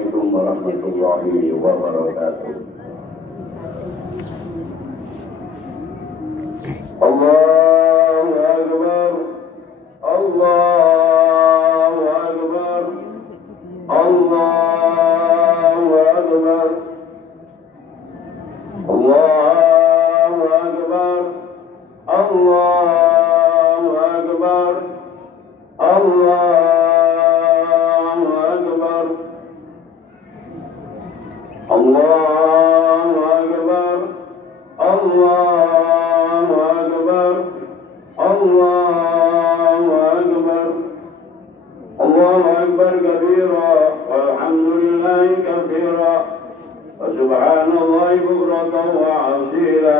Assalamualaikum warahmatullahi wabarakatuh. Allahu Akbar, Allahu Akbar, Allahu Akbar, Allahu Akbar, Allahu Akbar, Allahu Akbar, Allahu Akbar, Allahu Akbar, Allahu Akbar, Allahu Akbar kabira, walhamdulillahi katsira, wa subhanallahi bukratan wa asila.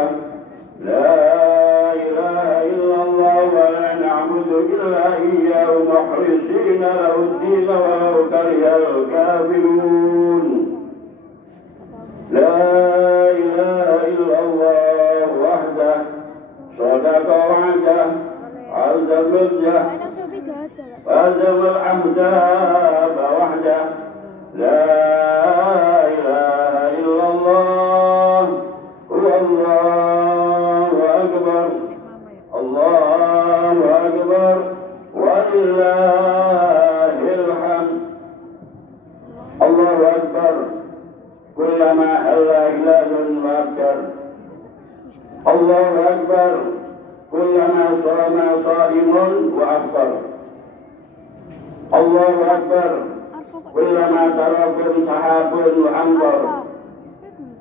La ilaha illallah wa la na'budu illa iyyahu mukhlisina lahu ad-din walau karihal kafirun. La ilaha illallah wahdah sadaqa wa'dah azza wajah azza al-ahzab wahdah. La ilaha illallah wallahu akbar, Allahu akbar, walillahil hamd. Allahu akbar kullama halla hilalun wa abkar. Allahu akbar kullama sama saimun wa afkar. Allahu akbar kullama tarafun sahabun wa amkar.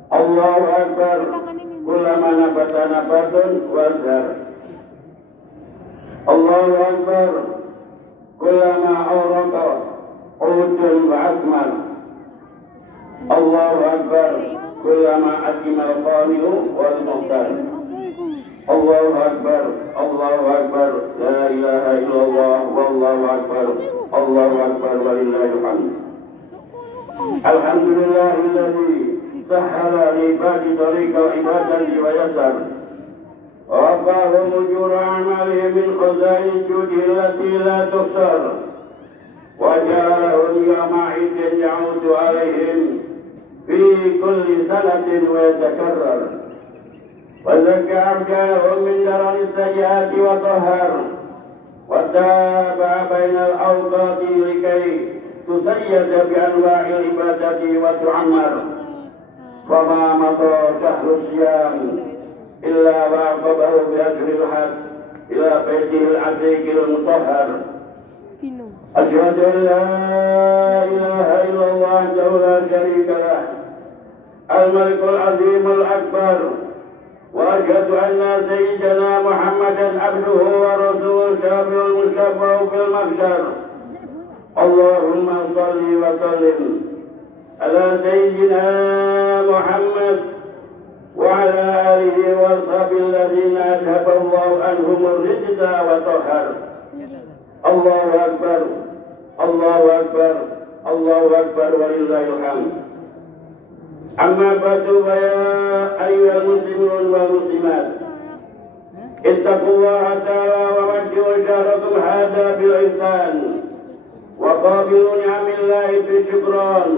Allahu akbar kullama nabata nabatun wa azhar. Allahu akbar kullama awraqa udun wa asmar. Allahu akbar kullama akmal qani'u wal muhtar. Allahu akbar, Allahu akbar, la ilaha illallah, wallahu akbar, Allahu akbar, walillahil hamd. Alhamdulillahilladzi sahhala li ibadi tariqa ibadati wa yasar. Waqahum ujura amalihim min khazain judi allati la tuhsar. Wa ja'alahum yawma'idin ya'udu alaihim fi kulli sanatin wa yatakarrar. وزكى أركانهم من درر السيئات وطهر وتابع بين الأوقات لكي تسيد بأنواع العبادة وتعمر. وما مضى شهر الصيام إلا وعقبه بأجر الحج إلى بيته العتيق المطهر. أشهد أن لا إله إلا الله وحده لا شريك له الملك العظيم الأكبر. وأشهد أن سيدنا محمدا عبده ورسوله الشافع المشفع في المحشر. اللهم صل وسلم على سيدنا محمد وعلى آله وصحبه الذين أذهب الله عنهم الرجس وطهر. الله أكبر، الله أكبر، الله أكبر ولله الحمد. أما بعد فيا أيها المسلمون والمسلمات اتقوا الله تعالى ووجهوا شهركم هذا بالإحسان وقابلوا نعم الله بالشكران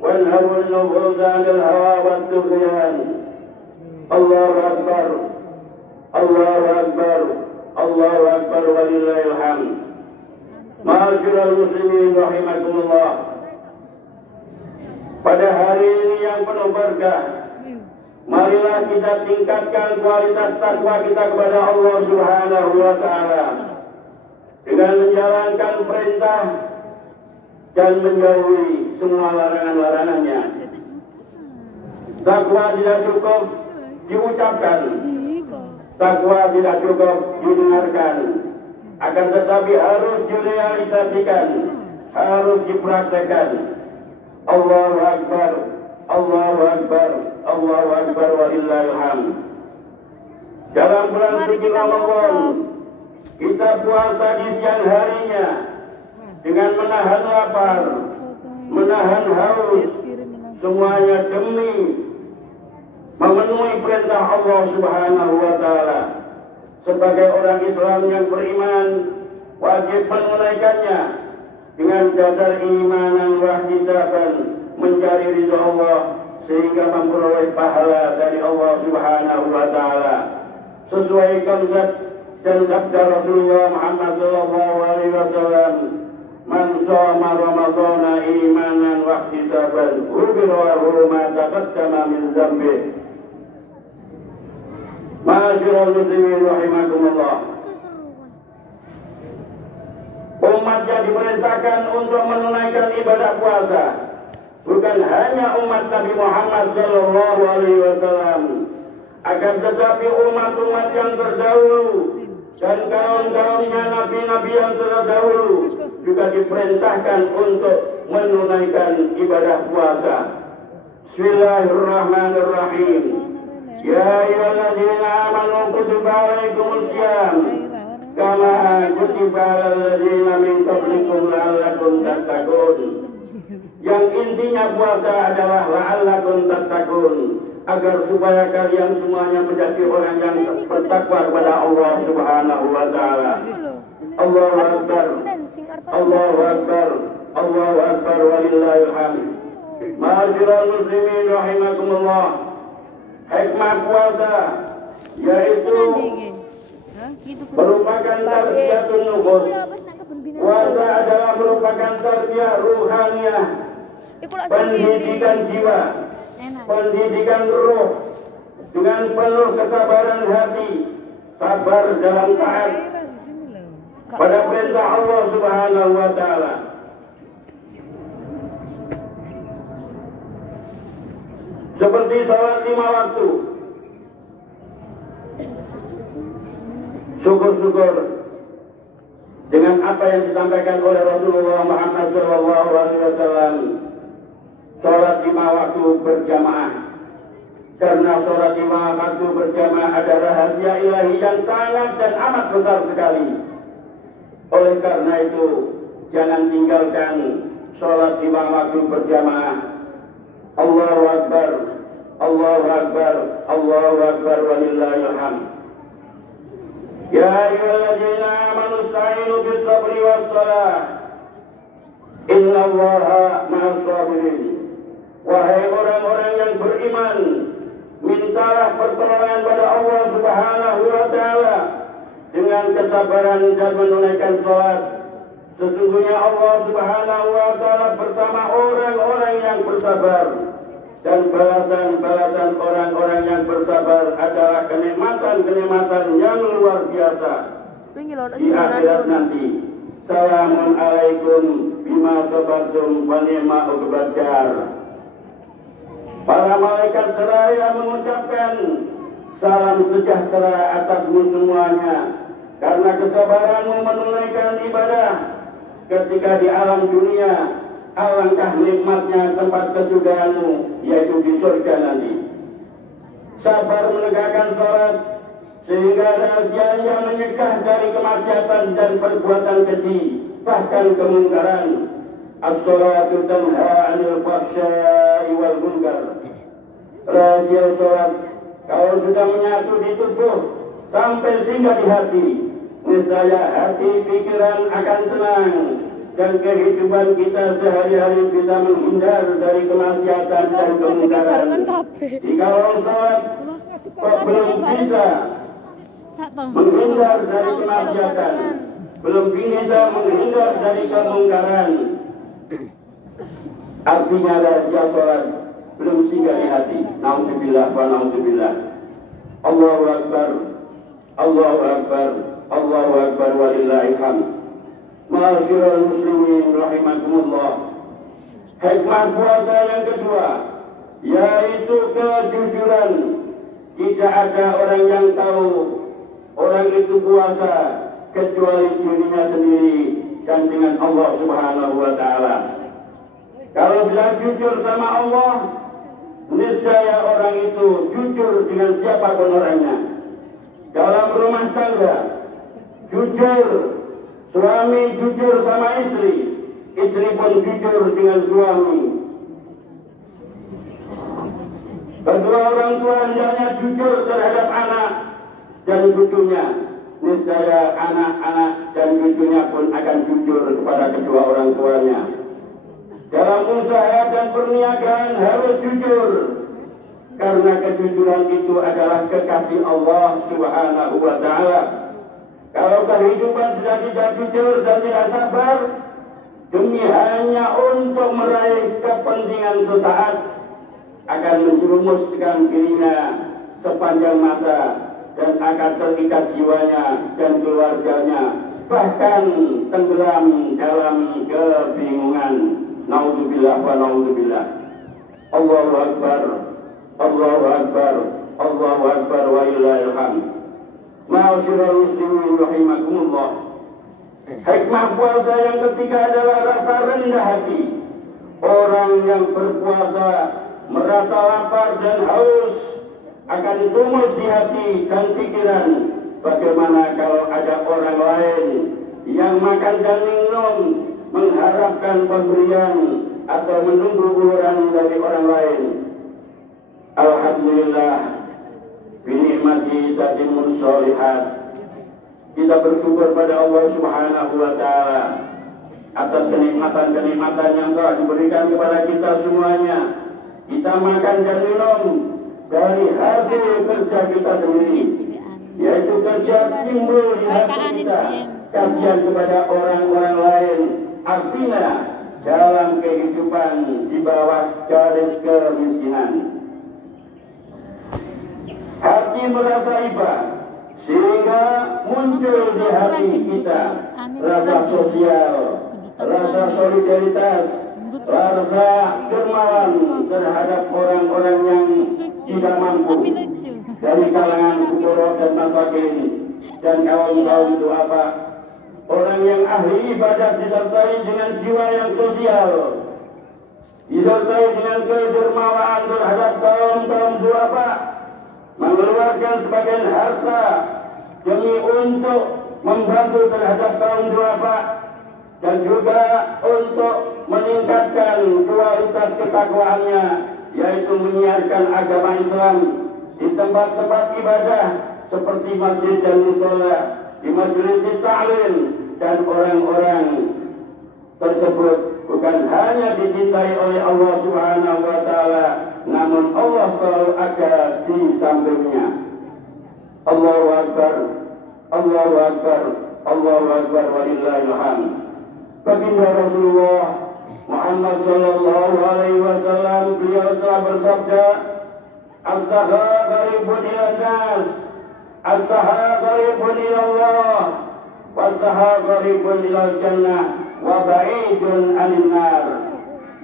وانهوا النفوس عن الهوى والطغيان. الله أكبر، الله أكبر، الله أكبر ولله الحمد. معاشر المسلمين رحمكم الله, pada hari ini yang penuh berkah, marilah kita tingkatkan kualitas takwa kita kepada Allah Subhanahu wa Ta'ala dengan menjalankan perintah dan menjauhi semua larangan-larangannya. Takwa tidak cukup diucapkan, takwa tidak cukup didengarkan, akan tetapi harus direalisasikan, harus dipraktekkan. Allahu Akbar, Allahu Akbar, Allahu Akbar walillahil hamd. Dalam bulan suci Ramadan, kita puasa di siang harinya dengan menahan lapar, menahan haus, semuanya demi memenuhi perintah Allah Subhanahu wa Ta'ala. Sebagai orang Islam yang beriman, wajib menunaikannya dengan dasar imanan wahdisaban mencari ridha Allah sehingga memperoleh pahala dari Allah Subhanahu wa taala sesuai konsep dan sabda Rasulullah Muhammad sallallahu alaihi wasallam, man shoma ramadhana imanan wahdisaban ghufira lahu ma taqaddama min dzambi. Ma'asyiral muslimin rahimakumullah. Umat yang diperintahkan untuk menunaikan ibadah puasa bukan hanya umat Nabi Muhammad sallallahu alaihi wasallam, akan tetapi umat-umat yang terdahulu dan kaum-kaumnya nabi-nabi yang terdahulu juga diperintahkan untuk menunaikan ibadah puasa. Bismillahirrahmanirrahim. Ya ayyuhalladzina amanu kutiba alaikumus syiyam kama kutiba alal ladzina min qablikum la'allakum tattaqun. Yang intinya puasa adalah la'allakum tattaqun, agar supaya kalian semuanya menjadi orang yang bertakwa kepada Allah Subhanahu wa taala. Allahu akbar. Allahu akbar. Allahu akbar walillahil hamd. Ma'asyiral muslimin rahimakumullah. Hikmah puasa yaitu merupakan tarbiyatun nufus. Puasa adalah merupakan tarbiyah ruhaniyah, pendidikan jiwa, pendidikan ruh dengan penuh kesabaran hati, sabar dalam taat pada perintah Allah Subhanahu wa taala. Seperti salat 5 waktu. Syukur-syukur dengan apa yang disampaikan oleh Rasulullah Muhammad SAW. Salat 5 waktu berjamaah. Karena salat 5 waktu berjamaah ada rahasia ilahi yang sangat dan amat besar sekali. Oleh karena itu, jangan tinggalkan salat 5 waktu berjamaah. Allahu akbar, Allahu akbar, Allahu akbar walillahil hamd. Ya ayyuhalladzina amanu ista'inu bis sabri was salah. Innallaha ma'as sabirin. Wahai orang-orang yang beriman, mintalah pertolongan pada Allah Subhanahu wa taala dengan kesabaran dan menunaikan salat. Sesungguhnya Allah Subhanahu wa taala bersama orang-orang yang bersabar, dan balasan-balasan orang-orang yang bersabar adalah kenikmatan-kenikmatan yang luar biasa di akhirat nanti. Salamun alaikum bima sabartum wa ni'ma uqbad dar. Para malaikat seraya mengucapkan salam sejahtera atasmu semuanya karena kesabaranmu menunaikan ibadah ketika di alam dunia. Alangkah nikmatnya tempat kesudahanmu, yaitu di surga nanti. Sabar menegakkan salat sehingga rahasianya menyegah dari kemaksiatan dan perbuatan keji, bahkan kemungkaran. As-salatu tanha 'anil fahsya'i wal munkar. Rahasia salat kalau sudah menyatu di tubuh sampai singgah di hati, niscaya hati pikiran akan tenang. Dan kehidupan kita sehari-hari bisa menghindar dari kemaksiatan dan kemungkaran. Jika orang salat kok belum bisa menghindar dari kemaksiatan, belum bisa menghindar dari kemungkaran, artinya rahasia salat belum singgah di hati. Nauzubillah wa nauzubillah. Allahu akbar, Allahu akbar, Allahu akbar walillahil hamd. Ma'asyiral muslimin rahimakumullah. Hikmah puasa yang kedua yaitu kejujuran. Tidak ada orang yang tahu orang itu puasa kecuali dirinya sendiri dan dengan Allah Subhanahu wa taala. Kalau sudah jujur sama Allah, niscaya orang itu jujur dengan siapapun orangnya. Dalam rumah tangga jujur, suami jujur sama istri, istri pun jujur dengan suami. Kedua orang tua hendaknya jujur terhadap anak dan cucunya. niscaya anak-anak dan cucunya pun akan jujur kepada kedua orang tuanya. Dalam usaha dan perniagaan harus jujur, karena kejujuran itu adalah kekasih Allah Subhanahu wa Ta'ala. Kalau kehidupan sudah tidak jujur dan tidak sabar, demi hanya untuk meraih kepentingan sesaat, akan menjerumuskan dirinya sepanjang masa dan akan terikat jiwanya dan keluarganya, bahkan tenggelam dalam kebingungan. Naudzubillah wa naudzubillah. Allahu Akbar, Allahu Akbar, Allahu Akbar wa lillahil hamd. Ma'asyiral muslimin rahimakumullah. Hikmah puasa yang ketiga adalah rasa rendah hati. Orang yang berpuasa merasa lapar dan haus akan tumus di hati dan pikiran. Bagaimana kalau ada orang lain yang makan dan minum mengharapkan pemberian atau menunggu uluran dari orang lain. Alhamdulillah, binikmati tatimmus sholihat. Kita bersyukur pada Allah Subhanahu wa Ta'ala atas kenikmatan-kenikmatan yang telah diberikan kepada kita semuanya. Kita makan dan minum dari hasil kerja kita sendiri, yaitu kerja timbul di hati kita, kasihan kepada orang-orang lain. Artinya dalam kehidupan di bawah garis kemiskinan, hati merasa iba, sehingga muncul di hati kita rasa sosial, rasa solidaritas, rasa dermawan terhadap orang-orang yang tidak mampu dari kalangan fuqara dan masakin dan kaum-kaum du'afa. Orang yang ahli ibadah disertai dengan jiwa yang sosial, disertai dengan kedermawan terhadap kaum-kaum du'afa, mengeluarkan sebagian harta demi untuk membantu terhadap kaum du'afa, dan juga untuk meningkatkan kualitas ketakwaannya, yaitu menyiarkan agama Islam di tempat-tempat ibadah seperti masjid dan mushola, di majelis ta'lim, dan orang-orang tersebut bukan hanya dicintai oleh Allah Subhanahu wa Ta'ala, namun Allah selalu ada di sampingnya. Allahu Akbar, Allahu Akbar, Allahu Akbar walillahil hamd. Baginda Rasulullah Muhammad sallallahu alaihi wasallam, beliau telah bersabda, "As-saha qaribun ila nas, as-saha qaribun ila Allah, was-saha qaribun ila jannah, wa ba'idun 'anil nar."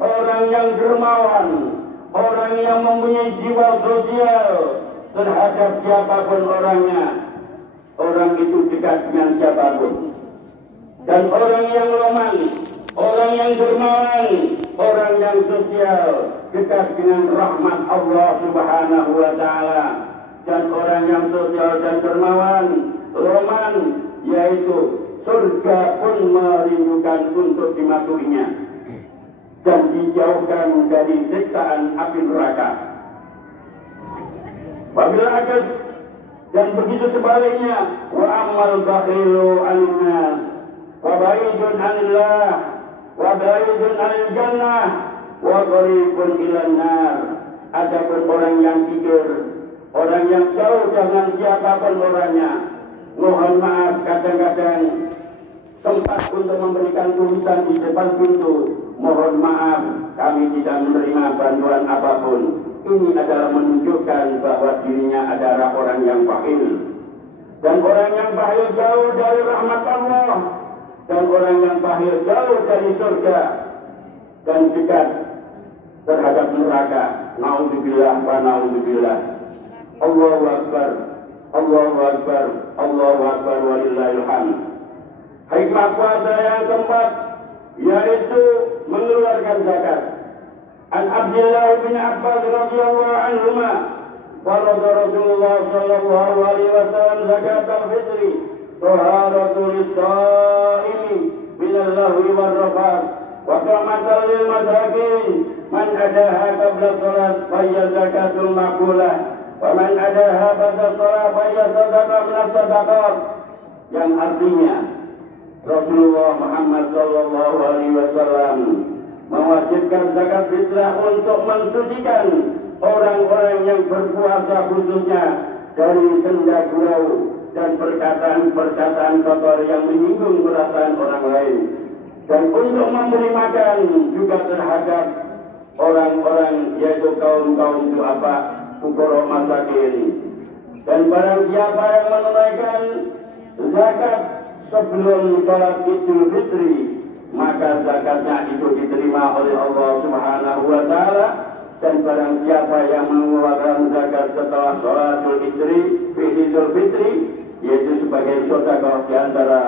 Orang yang dermawan, orang yang mempunyai jiwa sosial terhadap siapapun orangnya, orang itu dekat dengan siapapun. Dan orang yang roman, orang yang dermawan, orang yang sosial dekat dengan rahmat Allah Subhanahu wa Ta'ala. Dan orang yang sosial dan dermawan, roman, yaitu surga pun merindukan untuk dimasukinya dan dijauhkan dari siksaan api neraka. Wabila akas, dan begitu sebaliknya, wa ammal bakhilu an-nas wa ba'idun 'anillah wa ba'idun 'anil jannah wa qaribun ilan nar. Adapun orang yang kikir, orang yang jauh dengan siapapun orangnya, mohon maaf kadang-kadang tempat untuk memberikan tulisan di depan pintu, mohon maaf kami tidak menerima bantuan apapun. Ini adalah menunjukkan bahwa dirinya adalah orang yang bakhil. Dan orang yang bakhil jauh dari rahmat Allah, dan orang yang bakhil jauh dari surga dan dekat terhadap neraka. Naudzubillah wa naudzubillah. Allahu Akbar, Allahu Akbar, Allahu Akbar walillahil hamd. Hikmah puasa yang keempat yaitu mengeluarkan zakat. An Abdullah bin Abbas radhiyallahu anhuma, farada Rasulullah sallallahu alaihi wasallam zakat al-fitri taharatul lis-shaimi min al-lahwi war-rafath wa rahmatan lil masakin. Man adaha qabla salat fa hiya zakatul maqbulah wa man adaha ba'da salat fa hiya sadaqah min as-sadaqat. yang artinya Rasulullah Muhammad Sallallahu Alaihi Wasallam mewajibkan zakat fitrah untuk mensucikan orang-orang yang berpuasa khususnya dari senda gurau dan perkataan-perkataan kotor yang menyinggung perasaan orang lain, dan untuk memberi makan juga terhadap orang-orang yaitu kaum-kaum du'afa, fuqara masakin. Dan barang siapa yang menunaikan zakat sebelum sholat Idul Fitri, maka zakatnya itu diterima oleh Allah Subhanahu wa Ta'ala. Dan barang siapa yang mengeluarkan zakat setelah sholat Idul Fitri, yaitu sebagai sedekah di antara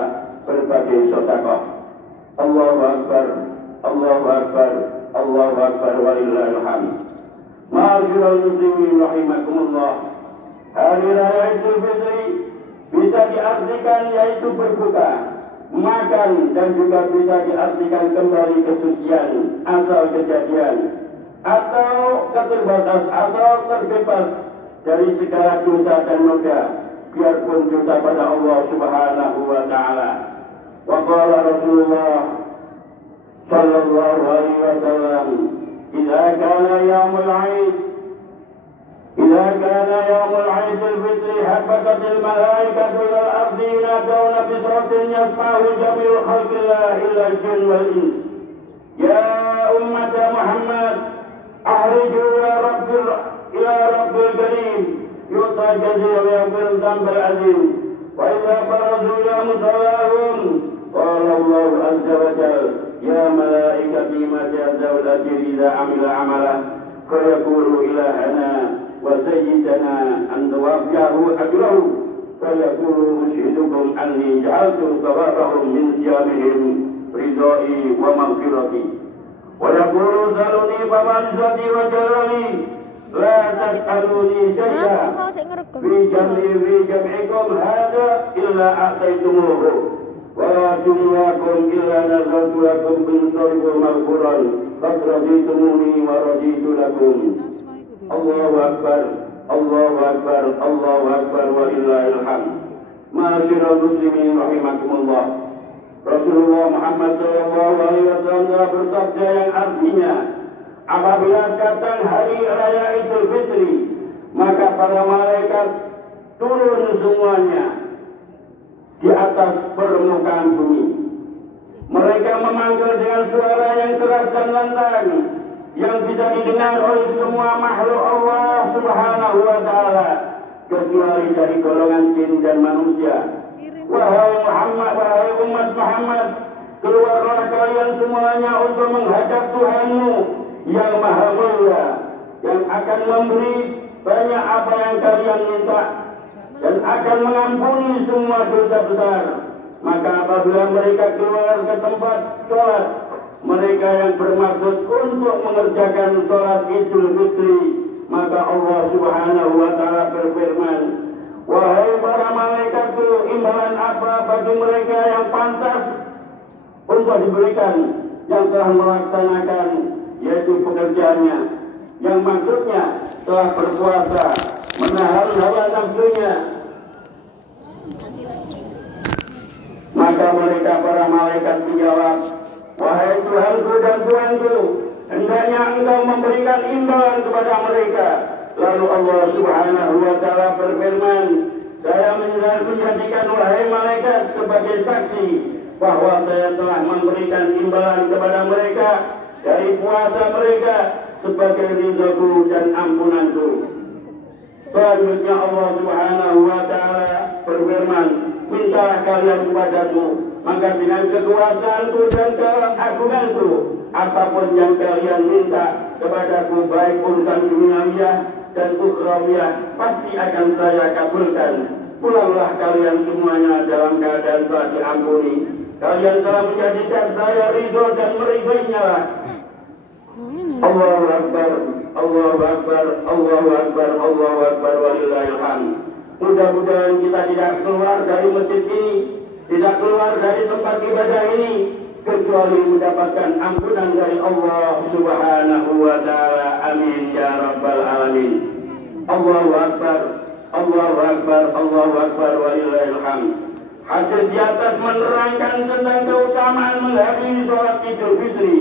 berbagai sedekah. Allahu Akbar, Allahu Akbar, Allahu Akbar, walillahil hamd. Ma'asyiral muslimin rahimakumullah. Hari raya Idul Fitri bisa diartikan yaitu berbuka, makan, dan juga bisa diartikan kembali kesucian asal kejadian, atau terbatas atau terbebas dari segala dosa dan noda, biarpun dosa pada Allah Subhanahu wa Ta'ala. Wa qala Rasulullah sallallahu alaihi wasallam, "Idza kana yaumul 'aid إذا كان يوم العيد الفطر هبطت الملائكة إلى الأرض ينادون بصوت يسمعه جميع خلق الله إلا الجن والإنس يا أمة محمد أخرجوا إلى رب الكريم يعطى الجزيل ويغفر الذنب العظيم وإذا برزوا إلى مصلاهم قال الله عز وجل يا ملائكتي متى يبدأ الأجر إذا عمل عمله فيقول إلهنا وسيدنا أن توفاه أجره فيقول أشهدكم أني جعلت ثوابهم من صيامهم رضائي ومغفرتي ويقول سألوني فمعرفتي وجلني لا تسألوني شيئا في جمعكم هذا إلا أعطيتموه ولا جمعكم إلا نزلت لكم من صرف مغفورا قد رضيتموني ورضيت لكم. Allahu Akbar, Allahu Akbar, Allahu Akbar, walillahil hamd. Ma'asyiral muslimin rahimakumullah. Rasulullah Muhammad sallallahu alaihi wasallam bersabda yang artinya, apabila datang hari raya Idul Fitri, maka para malaikat turun semuanya di atas permukaan bumi. Mereka memanggil dengan suara yang keras dan lantang, yang bisa didengar oleh semua makhluk Allah Subhanahu wa Ta'ala, kecuali dari golongan jin dan manusia. Wahai Muhammad, wahai umat Muhammad, keluarlah kalian semuanya untuk menghadap Tuhanmu yang Maha Mulia, yang akan memberi banyak apa yang kalian minta dan akan mengampuni semua dosa besar. Maka apabila mereka keluar ke tempat sholat, mereka yang bermaksud untuk mengerjakan sholat Idul Fitri, maka Allah Subhanahu wa Ta'ala berfirman, wahai para malaikatku, imbalan apa bagi mereka yang pantas untuk diberikan, yang telah melaksanakan yaitu pekerjaannya, yang maksudnya telah berpuasa, menahan hawa nafsunya. Maka mereka para malaikat menjawab, wahai Tuhanku dan Tuhanku, hendaknya Engkau memberikan imbalan kepada mereka. Lalu Allah Subhanahu wa Ta'ala berfirman, saya menjadikan wahai malaikat sebagai saksi bahwa saya telah memberikan imbalan kepada mereka dari puasa mereka sebagai ridhaku dan ampunanku. Selanjutnya Allah Subhanahu wa Ta'ala berfirman, mintalah kalian kepadaku, maka dengan kekuasaanku dan keagunganku, apapun yang kalian minta kepadaku, baik urusan duniawiyah dan ukhrawiyah, pasti akan saya kabulkan. Pulanglah kalian semuanya dalam keadaan telah diampuni. Kalian telah menjadikan saya ridho dan meridhoinya lah. Allahu Akbar, Allahu Akbar, Allahu Akbar, Allahu Akbar, walillahil hamd. Mudah-mudahan kita tidak keluar dari masjid ini, tidak keluar dari tempat ibadah ini, kecuali mendapatkan ampunan dari Allah Subhanahu wa Ta'ala. Amin ya rabbal alamin. Allahu Akbar, Allahu Akbar, Allahu Akbar, walillahil hamd. Hadis di atas menerangkan tentang keutamaan menghadiri sholat Idul Fitri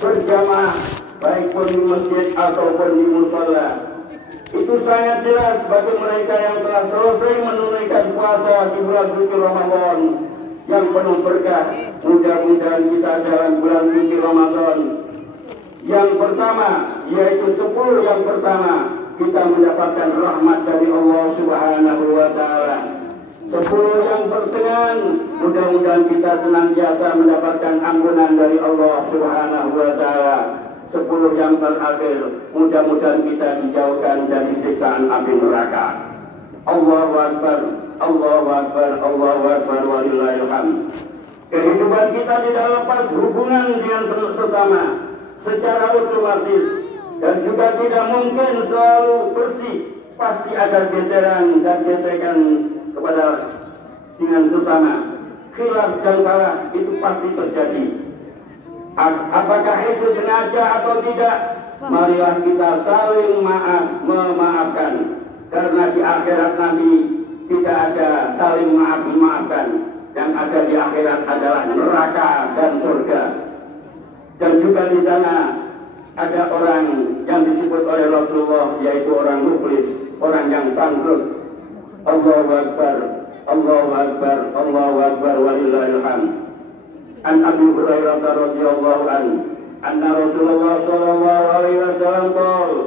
berjamaah, baik pun di masjid ataupun di mushola. Itu sangat jelas bagi mereka yang telah selesai menunaikan puasa di bulan suci Ramadan yang penuh berkah. Mudah-mudahan kita dalam bulan suci Ramadan yang pertama, yaitu 10 yang pertama, kita mendapatkan rahmat dari Allah Subhanahu wa Ta'ala. 10 yang pertengahan, mudah-mudahan kita senantiasa mendapatkan ampunan dari Allah Subhanahu wa Ta'ala. 10 yang terakhir, mudah-mudahan kita dijauhkan dari siksaan api neraka. Allahu Akbar, Allahu Akbar, Allahu Akbar, walillahil hamd. Kehidupan kita tidak lepas hubungan dengan sesama secara otomatis dan juga tidak mungkin selalu bersih. Pasti ada geseran dan gesekan kepada dengan sesama. Khilaf dan salah itu pasti terjadi. Apakah itu sengaja atau tidak? Marilah kita saling memaafkan. Karena di akhirat nanti tidak ada saling maafkan. Yang ada di akhirat adalah neraka dan surga. Dan juga di sana ada orang yang disebut oleh Rasulullah, yaitu orang muflis, orang yang bangkrut. Allahu Akbar, Allahu Akbar, Allahu Akbar, walillahil hamd. An Abi Hurairah radhiyallahu anhu, anna Rasulullah sallallahu alaihi wasallam qala,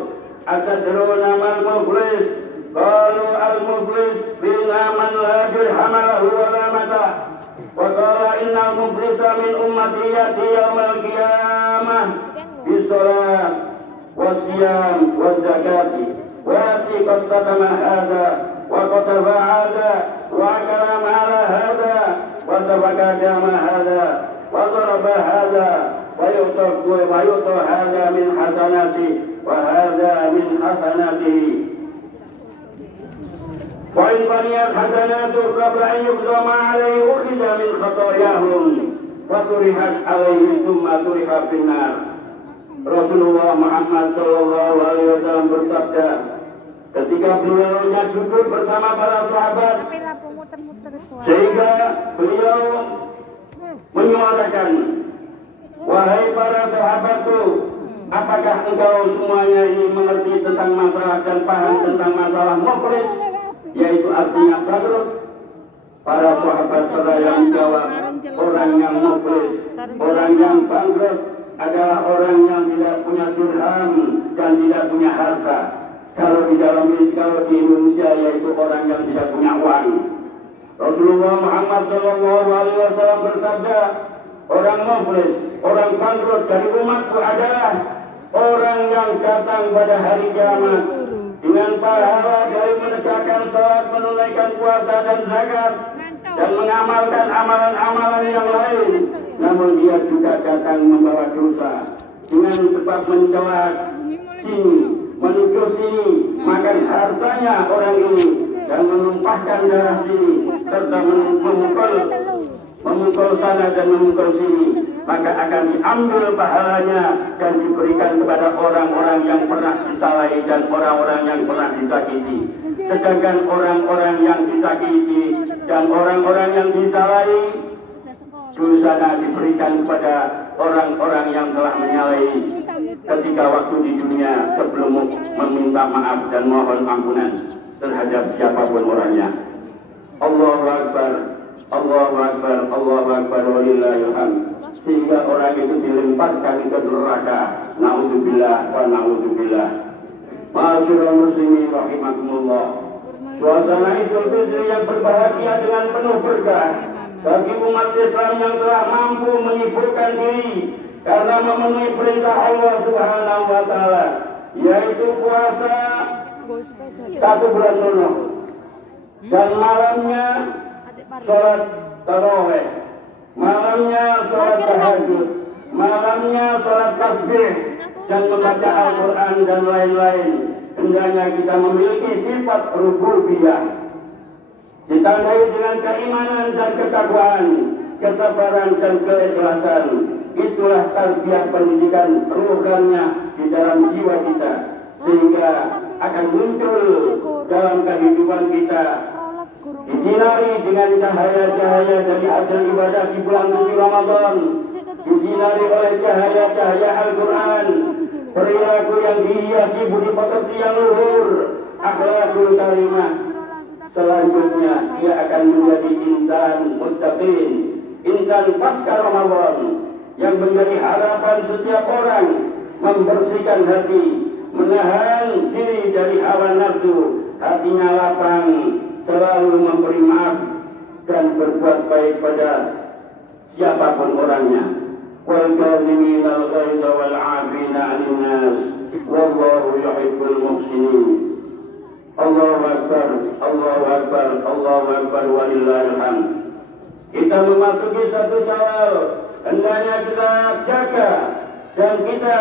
atadruna mal muflis? Qalu al-muflis bina man la dirham lahu wa la mata'. Wa qala innal muflisa min ummati yati yaumal qiyamah bis-shalah was-siyam waz-zakati wa yati qad satama hadha wa qatafa hadha wa akala mala hadha wa sabaka dama hadha wa daraba hadha wa yu'ta hadha min hasanati wa hadha min hasanatihi. وإن بنيت حسناته قبل أن يقضى ما عليه أخذ من خطاياهم وطرحت عليه ثم طرح في النار. Rasulullah Muhammad Sallallahu Alaihi Wasallam bersabda ketika beliau duduk bersama para sahabat, sehingga beliau menyuarakan, wahai para sahabatku, apakah engkau semuanya ini mengerti tentang masalah dan paham tentang masalah muflis, yaitu artinya bangkrut? Para sahabat seraya menjawab, orang yang muflis, orang yang bangkrut adalah orang yang tidak punya dirham dan tidak punya harta. Kalau di Indonesia, yaitu orang yang tidak punya uang. Rasulullah Muhammad SAW bersabda, orang muflis, orang bangkrut dari umatku adalah orang yang datang pada hari kiamat dengan pahala dari menegakkan salat, menunaikan puasa dan zakat, dan mengamalkan amalan-amalan yang lain. Namun dia juga datang membawa dosa dengan sebab mencelak sini, menuduh sini, makan hartanya orang ini, dan menumpahkan darah sini, serta memukul sana dan memukul sini. Maka akan diambil pahalanya dan diberikan kepada orang-orang yang pernah disalahi dan orang-orang yang pernah disakiti. Sedangkan orang-orang yang disakiti dan orang-orang yang disalahi, dosanya diberikan kepada orang-orang yang telah menyalahi ketika waktu di dunia sebelum meminta maaf dan mohon ampunan terhadap siapapun orangnya. Allahu Akbar, Allahu Akbar, Allahu Akbar, walillahil hamd. Sehingga orang itu dilemparkan ke neraka. Na'udzubillah wa na'udzubillah. Ma'asyiral muslimin rahimakumullah. Suasana Idul Fitri yang berbahagia dengan penuh berkah bagi umat Islam yang telah mampu menyibukkan diri karena memenuhi perintah Allah Subhanahu wa Ta'ala, yaitu puasa 1 bulan penuh dan malamnya sholat tarawih, malamnya sholat tahajud, malamnya sholat tasbih dan membaca Al-Quran dan lain-lain. Hendaknya kita memiliki sifat rububiyah, ditandai dengan keimanan dan ketakwaan, kesabaran dan keikhlasan. Itulah tarbiyah pendidikan ruhnya di dalam jiwa kita, sehingga akan muncul dalam kehidupan kita disinari dengan cahaya-cahaya dari hasil ibadah di bulan suci Ramadan, disinari oleh cahaya-cahaya Al-Quran, perilaku yang dihiasi budi pekerti yang luhur, akhlakul karimah. Selanjutnya dia akan menjadi insan muttaqin, insan pasca Ramadan, yang menjadi harapan setiap orang, membersihkan hati, menahan diri dari hawa nafsu, hatinya lapang, selalu memberi maaf dan berbuat baik pada siapapun orangnya. Wal kadhiminal ghaidha wal 'afina 'anil nas, wallahu yuhibbul muhsinin. Allahu akbar, Allahu akbar, Allahu akbar, walillahil hamd. Kita memasuki satu Syawal, hendaknya kita jaga dan kita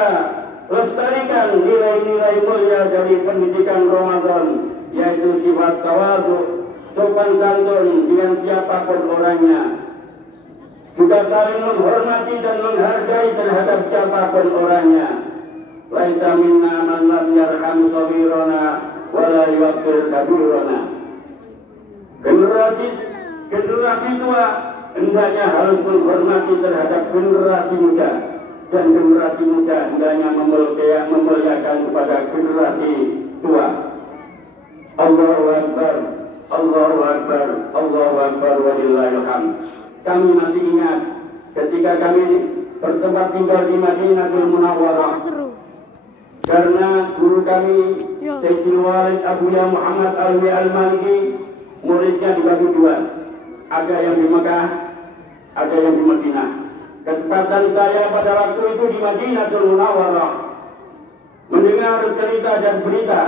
lestarikan nilai-nilai mulia dari pendidikan Ramadan, yaitu sifat tawadhu, sopan santun dengan siapapun orangnya, juga saling menghormati dan menghargai terhadap siapapun orangnya. Laisa minna man lam yarham saghirana wa la yuqir kabirana. Generasi tua hendaknya harus menghormati terhadap generasi muda, dan generasi muda hendaknya memuliakan kepada generasi tua. Allahu akbar, Allahu akbar, Allahu akbar, walillahil hamd. Kami masih ingat ketika kami bertempat tinggal di Madinatul Munawwarah, karena guru kami Sayyidul Walid Abuya Muhammad Alwi Al-Maliki, muridnya dibagi dua, ada yang di Mekah, ada yang di Madinah. Kesempatan saya pada waktu itu di Madinatul Munawwarah mendengar cerita dan berita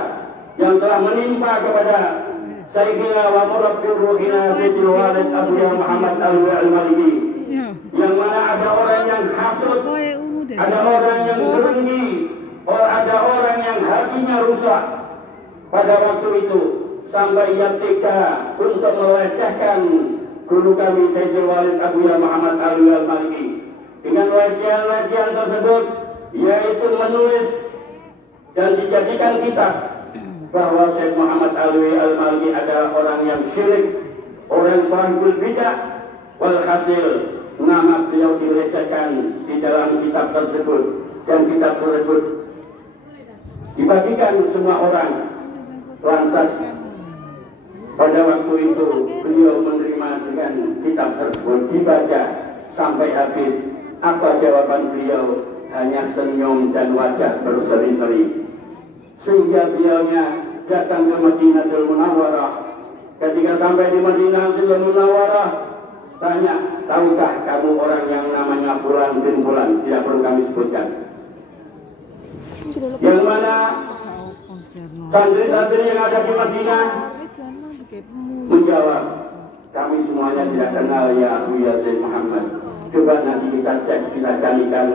yang telah menimpa kepada Sayyidina wa Murabbir Ruhina Sayyidul Walid Abuya Muhammad Alwi Al-Maliki, yang mana ada orang yang hasud, ada orang yang dengki, ada orang yang hatinya rusak pada waktu itu, sampai ia tega untuk melecehkan guru kami Sayyidul Walid Abuya Muhammad Alwi Al-Maliki. Dengan lecehan-lecehan tersebut, yaitu menulis dan dijadikan kitab bahwa Syekh Muhammad Alwi Al-Maliki adalah orang yang syirik, orang sahibul bidah. Walhasil nama beliau dilecehkan di dalam kitab tersebut, dan kitab tersebut dibagikan semua orang. Lantas pada waktu itu beliau menerima dengan kitab tersebut, dibaca sampai habis. Apa jawaban beliau? Hanya senyum dan wajah berseri-seri. Sehingga beliaunya datang ke Madinatul Munawwarah. Ketika sampai di Madinatul Munawwarah, tanya, tahukah kamu orang yang namanya Fulan bin Fulan? Tidak perlu kami sebutkan. Yang mana santri-santri yang ada di Madinah menjawab, kami semuanya tidak kenal ya Abu Yazid Muhammad. Coba nanti kita cek, kita carikan,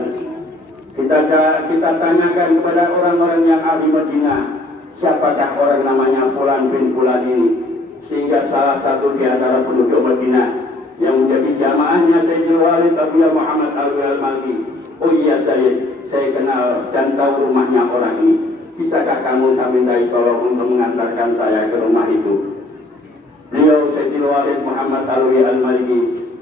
kita tanyakan kepada orang-orang yang ahli Madinah, siapakah orang namanya Fulan bin Fulan ini. Sehingga salah satu di antara penduduk Madinah yang menjadi jamaahnya Sayyidul Walid Abuya Muhammad Alwi Al-Maliki, oh iya saya kenal dan tahu rumahnya orang ini. Bisakah kamu saya mintai tolong untuk mengantarkan saya ke rumah itu? Beliau Sayyidul Walid Muhammad Alwi Al-Maliki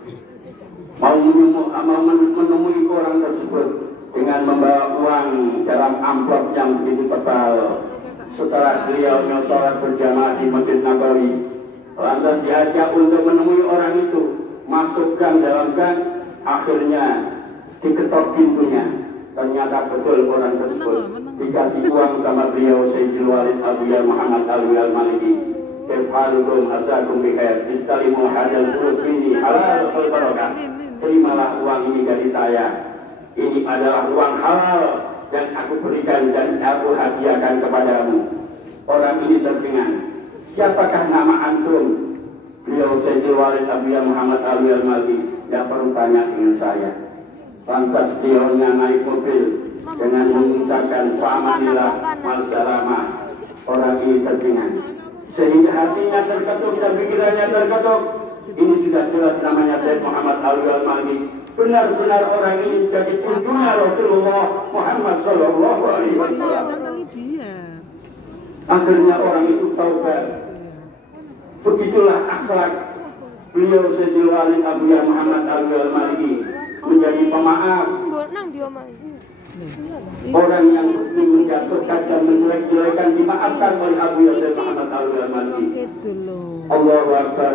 mau menemui orang tersebut dengan membawa uang dalam amplop yang begitu tebal. Setelah beliau sholat berjamaah di Masjid Nabawi, lantas diajak untuk menemui orang itu, masukkan dalam gang. Akhirnya diketok pintunya. Ternyata betul orang tersebut dikasih uang sama beliau Sayyidul Walid Abuya Muhammad Alwi Al-Maliki. Kefalukum asakum bikhair, istalimu hadal surut ini halal wal barakah. Terimalah uang ini dari saya. Ini adalah uang halal yang aku berikan dan aku hadiahkan kepadamu. Orang ini tercengang. Siapakah nama antum? Beliau Sayyidul Walid Abuya Muhammad Alwi Al-Maliki. Tidak perlu tanya dengan saya. Lantas beliau naik mobil dengan mengucapkan fa'amanillah wal salamah. Orang ini tercengang, sehingga hatinya terketuk dan pikirannya terketuk. Ini sudah jelas namanya Sayyid Muhammad Alwi Al-Maliki. Benar-benar orang ini jadi junjungan Rasulullah Muhammad Sallallahu Alaihi Wasallam. Akhirnya orang itu taubat. Begitulah akhlak beliau Sayyidul Wali Abuya Muhammad Al-Maliki, menjadi pemaaf orang yang menjatuhkan dan menjelek-jelekan dimaafkan oleh Abuya Sayyid Muhammad Al-Maliki. Allahu Akbar,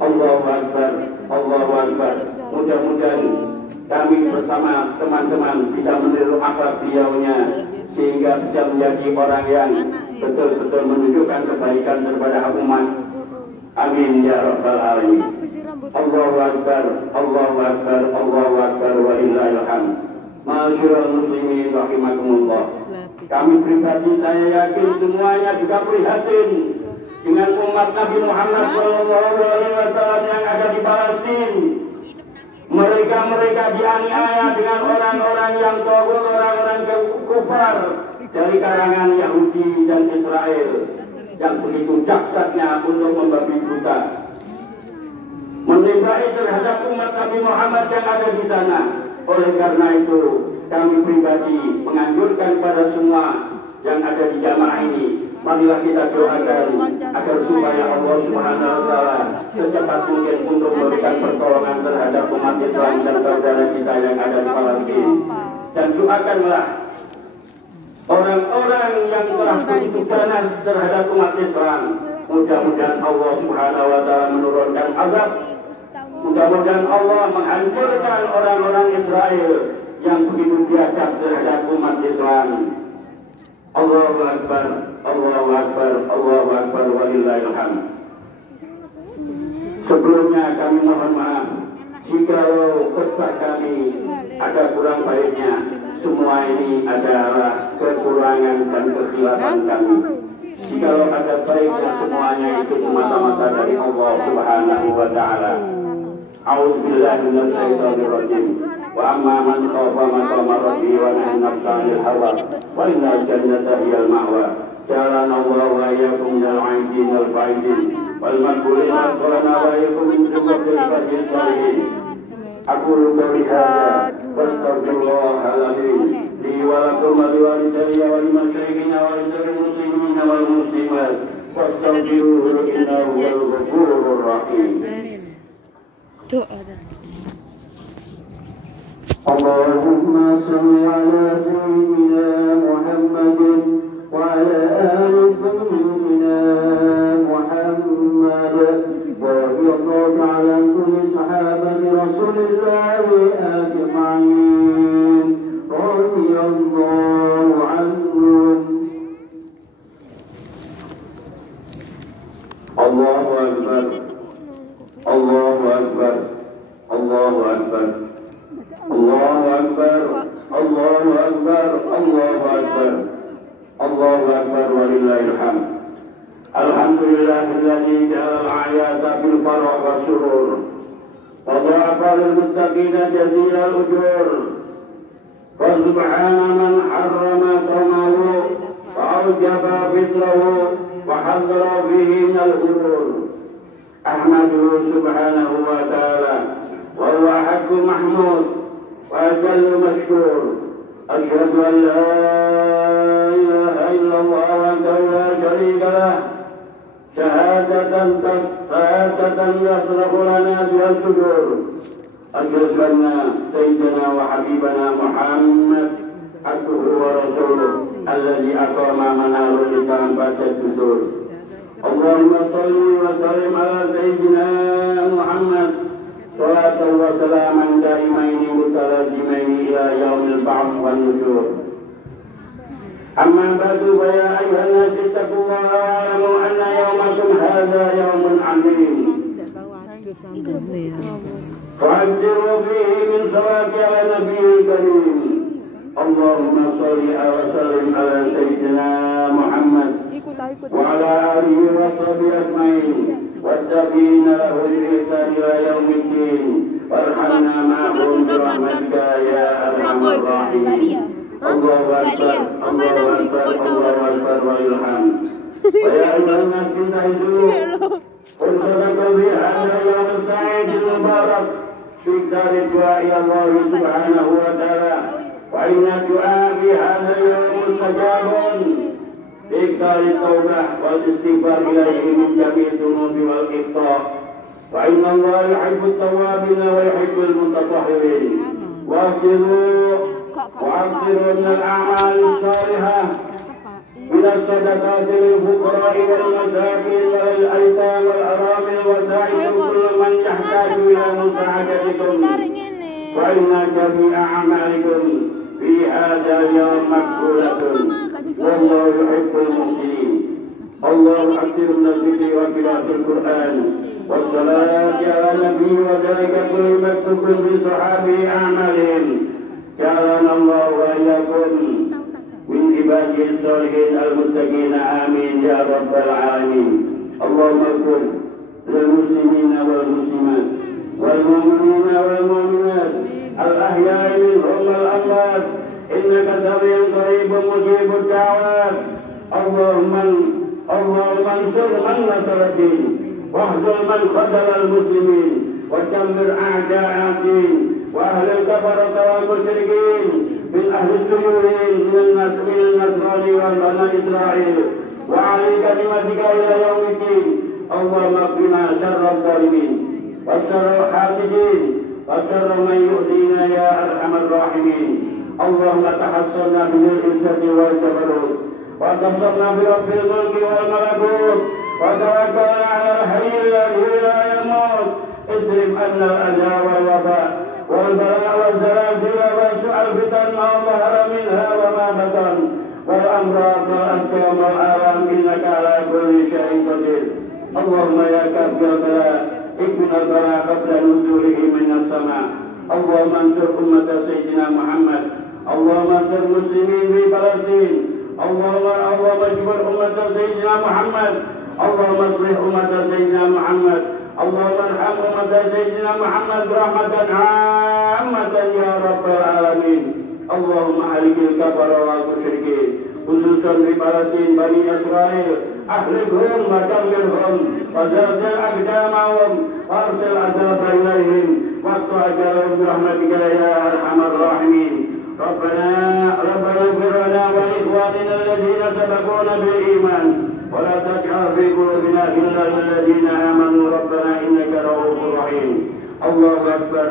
Allahu Akbar, Allahu Akbar. Mudah-mudahan kami bersama teman-teman bisa meniru akhlak beliaunya, sehingga bisa menjadi orang yang betul-betul menunjukkan kebaikan kepada umat. Amin ya rabbal alamin. Allahu Akbar, Allahu Akbar, Allahu Akbar, wa illahil hamd. Masyaallah muslimin rahimakumullah. Kami pribadi, saya yakin semuanya juga prihatin dengan umat Nabi Muhammad SAW yang ada di Palestina. Mereka dianiaya dengan orang-orang yang togut, orang-orang kufar dari kalangan Yahudi dan Israel yang begitu dahsyatnya untuk membabi buta, menimbai terhadap umat Nabi Muhammad yang ada di sana. Oleh karena itu, kami pribadi menganjurkan pada semua yang ada di jamaah ini, marilah kita doakan agar supaya Allah Subhanahu wa Ta'ala secepat mungkin untuk memberikan pertolongan terhadap umat Islam dan saudara kita yang ada di Palestina. Dan doakanlah orang-orang yang telah begitu ganas terhadap umat Islam. Mudah-mudahan Allah Subhanahu wa Ta'ala menurunkan azab. Mudah-mudahan Allah menghancurkan orang-orang Israel yang begitu biadab terhadap umat Islam. Allahu Akbar, Allahu Akbar, Allahu Akbar, walillahil hamd. Sebelumnya kami mohon maaf jika khutbah kami ada kurang baiknya. Semua ini adalah kekurangan dan kekhilafan kami. Jika ada baiknya, semuanya itu semata-mata dari Allah Subhanahu wa Ta'ala. A'udzubillahi minasyaitonir rajim. Wa amma man khafa maqama rabbih wa nahaa an-nafsa 'anil hawa wa innal jannata hiyal ma'wa. Jalana Allahu wa iyyakum minal 'aidin wal ba'idin wal maqbulin wa nawa'ikum min dzikri shalihin. Aku qawli hadza wastaghfirullaha al-azim li wa lakum wa liwalidayya wa limasyayikhina wa lil muslimina wal muslimat wastaghfiruhu innahu huwal ghafurur rahim. Allahumma shalli ala sayyidina Muhammadin wa ala ali sayyidina Muhammad wa radiyallahu ta'ala an kulli sahabati Rasulillah ajma'in radiyallahu anhum. Allahu Akbar, Allahu Akbar, Allahu Akbar, Allahu Akbar, Allahu Akbar, Allahu Akbar, Allahu Akbar, walillahil hamd. Alhamdulillahilladzi ja'ala al-ayata bil farah wa surur wa dha'afa lil muttaqina jazilal ujur. Wa subhana man harrama qawmahu wa awjaba fitrahu wa hadra bihi minal hurur. Ahmaduhu subhanahu wa ta'ala wa huwa haqqu mahmud wa ajallu mashkur. Asyhadu an la ilaha illallah wahdahu la syarika lah syahadatan yasrahu lana biha sudur. Asyhadu anna sayyidina wa habibana Muhammad abduhu wa rasuluh alladzi aqama manarul islam ba'da sudur. Allahumma shalli wa sallim ala sayyidina Muhammad salatan wa salaman daimaini mutalazimaini ila yaumil ba'ts wan nusyur. Amma ba'du, fa ya ayyuhan nas ittaqullaha wa'lamu anna yawmakum hadha yawmun 'azim. Fa'ajjiru fihi min salati ala nabiyil karim. Allahumma shalli wa sallim ala sayyidina Muhammad wa ala alihi wa sahbihi ajma'in wattabi'ina lahu bi ihsan ila yaumiddin warhamna ma'hum bi rahmatika ya arhamar rahimin. Allahu Akbar, Allahu Akbar, Allahu Akbar, walillahil hamd. Wa ya ayyuhan nas intahidu qul sadaqa bi hadha yawm as-sa'id al-mubarak fi dar du'a ila Allah subhanahu wa ta'ala wa inna du'a fi hadha yawm mustajabun إكثار التوبة والاستغفار إليه من جميع الذنوب والإخطاء، فإن الله يحب التوابين ويحب المتطهرين. وأكثروا من الأعمال الصالحة من الصدقات للفقراء والمساكين وللأيتام والأرامل وسائر كل من يحتاج إلى مساعدتكم، فإن جميع أعمالكم في هذا اليوم مقبولة، والله يحب المحسنين. الله أكثر من الذكر وقراءة القرآن والصلاة على النبي وذلك كل مكتوب بصحابه أعمالهم. جعلنا الله وإياكم من عباده الصالحين المتقين، آمين يا رب العالمين. اللهم اغفر للمسلمين والمسلمات والمؤمنين والمؤمنات الأحياء منهم والأموات، إنك سميع قريب مجيب الدعوات. اللهم انصر من نصر الدين، واهزم من خذل المسلمين، ودمر أعداء الدين وأهل الكفرة والمشركين من أهل السيولين من النصراني والبني إسرائيل، وعلي كلمتك إلى يوم الدين. اللهم اقنا شر الظالمين وشر الحاسدين وشر من يؤذينا يا أرحم الراحمين. اللهم تحصلنا من العزة والجبروت، واتصلنا برب الملك والملكوت، وتوكلنا على الحي الذي لا يموت. اصرف عنا الأذى والوباء والبلاء والزلازل وسوء الفتن ما ظهر منها وما بطن، والأمراض والأسقام والآلام، إنك على كل شيء قدير. اللهم يا كافي البلاء اكفنا البلاء قبل نزوله من السماء. اللهم انصر أمة سيدنا محمد، اللهم انصر المسلمين في فلسطين، اللهم اجبر أمة سيدنا محمد، اللهم اصلح أمة سيدنا محمد، اللهم ارحم أمة سيدنا محمد رحمة عامة يا رب العالمين. اللهم أهلك الكفر والمشركين خصوصا في فلسطين بني إسرائيل، أهلكهم ودمرهم وزلزل أقدامهم وأرسل عذاب إليهم واقطع أجلهم برحمتك يا أرحم الراحمين. ربنا اغفر لنا ولإخواننا الذين سبقونا بالإيمان، ولا تجعل في قلوبنا غلا للذين آمنوا ربنا إنك رؤوف رحيم. الله أكبر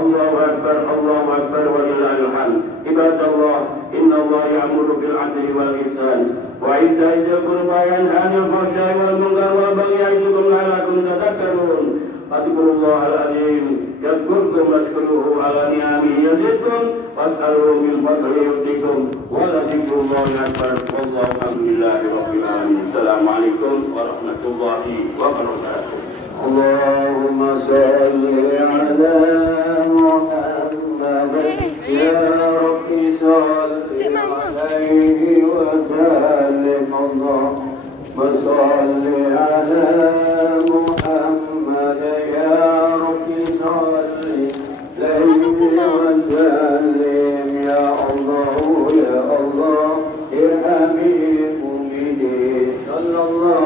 الله أكبر الله أكبر ولله الحمد. عباد الله، إن الله يأمر بالعدل والإحسان وإيتاء ذي القربى وينهى عن الفحشاء والمنكر والبغي يعظكم لعلكم تذكرون. اذكروا الله العظيم يذكركم واشكروه على نعمه يزدكم واسألوه من فضله يؤتكم ولذكر الله أكبر والله الحمد لله رب العالمين. السلام عليكم ورحمة الله وبركاته. اللهم صل على محمد يا رب صل عليه وسلم. اللهم صل على محمد يا رب صل عليه وسلم. يا الله يا الله ارحم المؤمنين. صلى الله